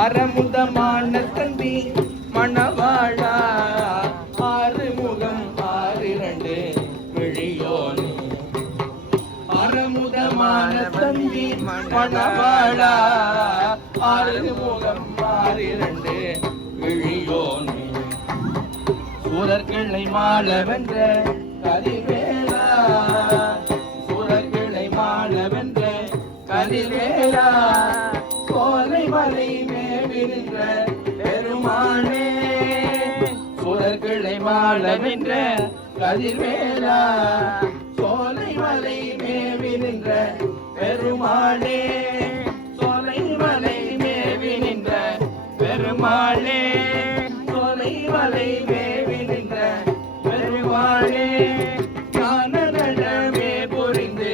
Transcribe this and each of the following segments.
ஆரமுதமான தம்பி மணவாழா ஆறுமுகம் ஆறிரண்டு விழியோனே ஆரமுதமான தம்பி மணவாழா ஆறுமுகம் ஆறிரண்டு விழியோனே சூரர்கிளை மாளவென்ற கதிர்வேலா சூரர்கிளை மாளவென்ற கதிர்வேலா கோலை மலை மேவிருந்த பெருமானே சூரர்கிளை மாளவென்ற கதிர்வேலா சோலை மலை மேவிருந்த பெருமானே சோலை மலை மேவி நின்ற பெருமானே சோலை மலை மேவி நின்ற பெருமானே ஞான நடமே புரிந்து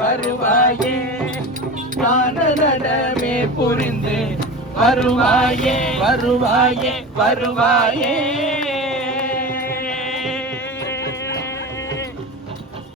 வருவாயே ஞான நடமே புரிந்து வருவாயே வருவாயே வருவாயே